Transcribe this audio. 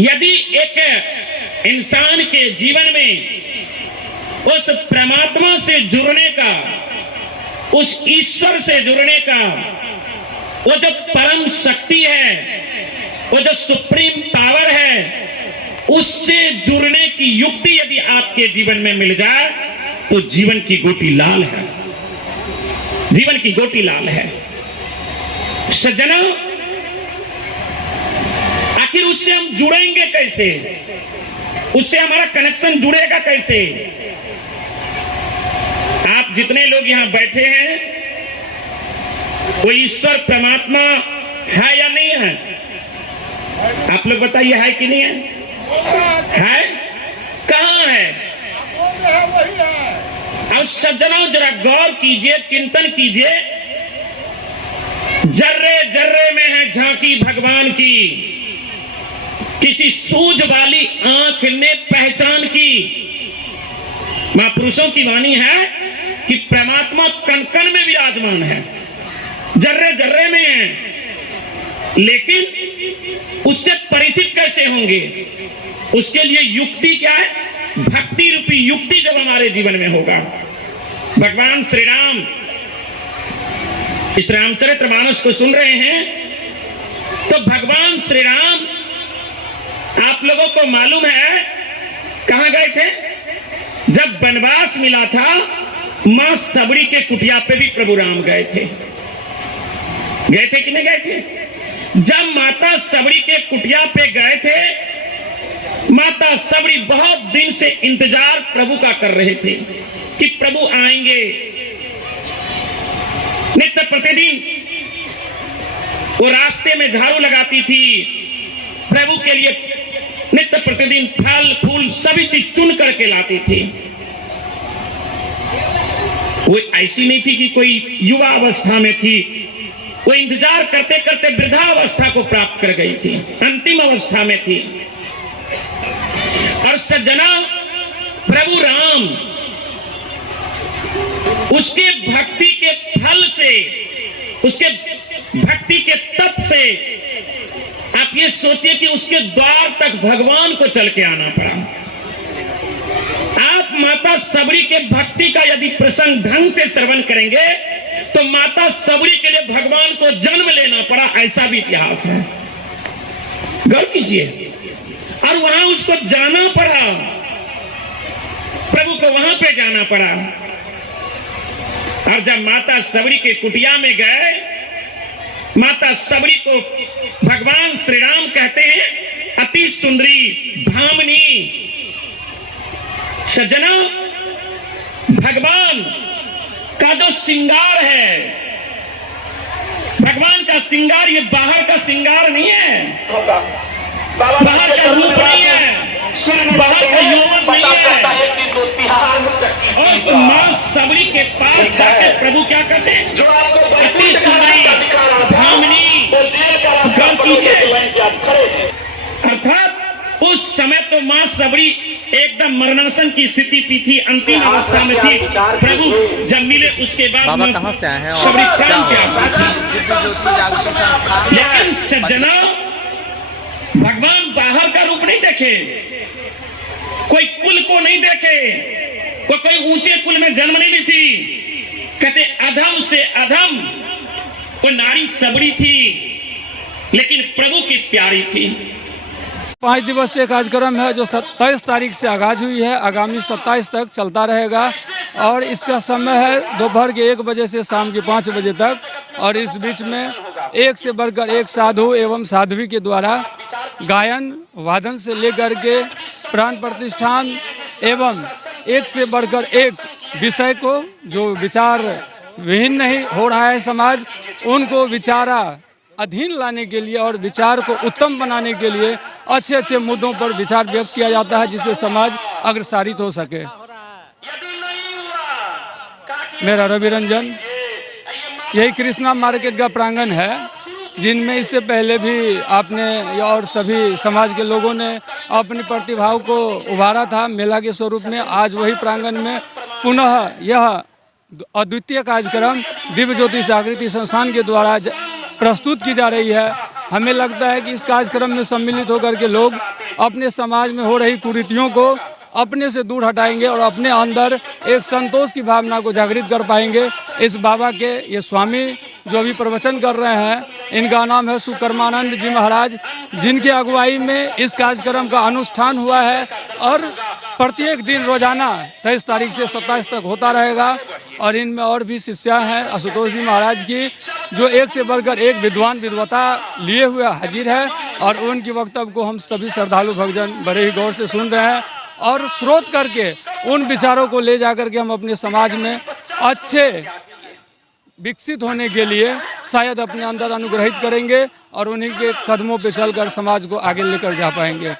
यदि एक इंसान के जीवन में उस परमात्मा से जुड़ने का, उस ईश्वर से जुड़ने का, वो जो परम शक्ति है, वो जो सुप्रीम पावर है, उससे जुड़ने की युक्ति यदि आपके जीवन में मिल जाए तो जीवन की गोटी लाल है, जीवन की गोटी लाल है। सज्जनों, आखिर उससे हम जुड़ेंगे कैसे? उससे हमारा कनेक्शन जुड़ेगा कैसे? आप जितने लोग यहां बैठे हैं, वो ईश्वर परमात्मा है या नहीं है? आप लोग बताइए, है कि नहीं है? है? कहां है? अब सज्जनों, जरा गौर कीजिए, चिंतन कीजिए। जर्रे जर्रे में है झांकी भगवान की, किसी सूझ वाली आंख ने पहचान की। महापुरुषों की वाणी है कि परमात्मा कण कण में विराजमान है, जर्रे जर्रे में है, लेकिन उससे परिचित कैसे होंगे? उसके लिए युक्ति क्या है? भक्ति रूपी युक्ति जब हमारे जीवन में होगा। भगवान श्री राम इस रामचरितमानस को सुन रहे हैं, तो भगवान श्री राम, आप लोगों को मालूम है कहां गए थे? जब वनवास मिला था, मां सबरी के कुटिया पे भी प्रभु राम गए थे। गए थे कि नहीं गए थे? जब माता सबरी के कुटिया पे गए थे, माता सबरी बहुत दिन से इंतजार प्रभु का कर रहे थे कि प्रभु आएंगे। नित्य प्रतिदिन वो रास्ते में झाड़ू लगाती थी, प्रभु के लिए नित्य प्रतिदिन फल फूल सभी चीज चुन करके लाती थी। वो ऐसी नहीं थी कि कोई युवा अवस्था में थी, वो इंतजार करते करते वृद्धावस्था को प्राप्त कर गई थी, अंतिम अवस्था में थी। और सज्जना, प्रभु राम उसके भक्ति के फल से, उसके भक्ति के तप से, आप ये सोचिए कि उसके द्वार तक भगवान को चल के आना पड़ा। आप माता सबरी के भक्ति का यदि प्रसंग ढंग से श्रवण करेंगे तो माता सबरी के लिए भगवान को जन्म लेना पड़ा, ऐसा भी इतिहास है। गौर कीजिए। और वहां उसको जाना पड़ा, प्रभु को वहां पे जाना पड़ा। और जब माता सबरी के कुटिया में गए, माता सबरी को भगवान श्री राम कहते हैं अति सुंदरी भामिनी। सज्जना, भगवान का जो श्रृंगार है, भगवान का श्रृंगार ये बाहर का श्रृंगार नहीं है, बाहर का रूप नहीं है, बाहर का यौवन नहीं है। और उस मां सबरी के पास जाके प्रभु क्या करते हैं? अति सुंदरी भामिनी। अर्थात उस समय तो मां सबरी एकदम मरणासन की स्थिति पे थी, अंतिम अवस्था में थी। प्रभु जब मिले उसके बाद सबरी प्राण त्याग थी। लेकिन सज्जना, भगवान बाहर का रूप नहीं देखे, कोई कुल को नहीं देखे, कोई ऊंचे कुल में जन्म नहीं ली थी। कहते अधम से अधम वो नारी सबरी थी, लेकिन प्रभु की प्यारी थी। 5 दिवसीय कार्यक्रम है जो 27 तारीख से आगाज हुई है, आगामी 27 तक चलता रहेगा। और इसका समय है दोपहर के 1 बजे से शाम के 5 बजे तक। और इस बीच में एक से बढ़कर एक साधु एवं साध्वी के द्वारा गायन वादन से लेकर के प्राण प्रतिष्ठान एवं एक से बढ़कर एक विषय को, जो विचार विहीन नहीं हो रहा है समाज, उनको विचारा अधीन लाने के लिए और विचार को उत्तम बनाने के लिए अच्छे अच्छे मुद्दों पर विचार व्यक्त किया जाता है, जिससे समाज अग्रसारित हो सके। मेरा रवि रंजन, यही कृष्णा मार्केट का प्रांगण है जिनमें इससे पहले भी आपने और सभी समाज के लोगों ने अपनी प्रतिभाओं को उभारा था मेला के स्वरूप में। आज वही प्रांगण में पुनः यह अद्वितीय कार्यक्रम दिव्य ज्योति जागृति संस्थान के द्वारा प्रस्तुत की जा रही है। हमें लगता है कि इस कार्यक्रम में सम्मिलित होकर के लोग अपने समाज में हो रही कुरीतियों को अपने से दूर हटाएंगे और अपने अंदर एक संतोष की भावना को जागृत कर पाएंगे। इस बाबा के ये स्वामी जो अभी प्रवचन कर रहे हैं, इनका नाम है सुकर्मानंद जी महाराज, जिनकी अगुवाई में इस कार्यक्रम का अनुष्ठान हुआ है और प्रत्येक दिन रोजाना 23 तारीख से 27 तक होता रहेगा। और इनमें और भी शिष्या हैं आशुतोष जी महाराज की, जो एक से बढ़कर एक विद्वान विद्वता लिए हुए हाजिर है और उनकी वक्तव्य को हम सभी श्रद्धालु भक्तजन बड़े ही गौर से सुन रहे हैं और स्रोत करके उन विचारों को ले जाकर के हम अपने समाज में अच्छे विकसित होने के लिए शायद अपने अंदर अनुग्रहित करेंगे और उन्हीं के कदमों पे चलकर समाज को आगे लेकर जा पाएंगे।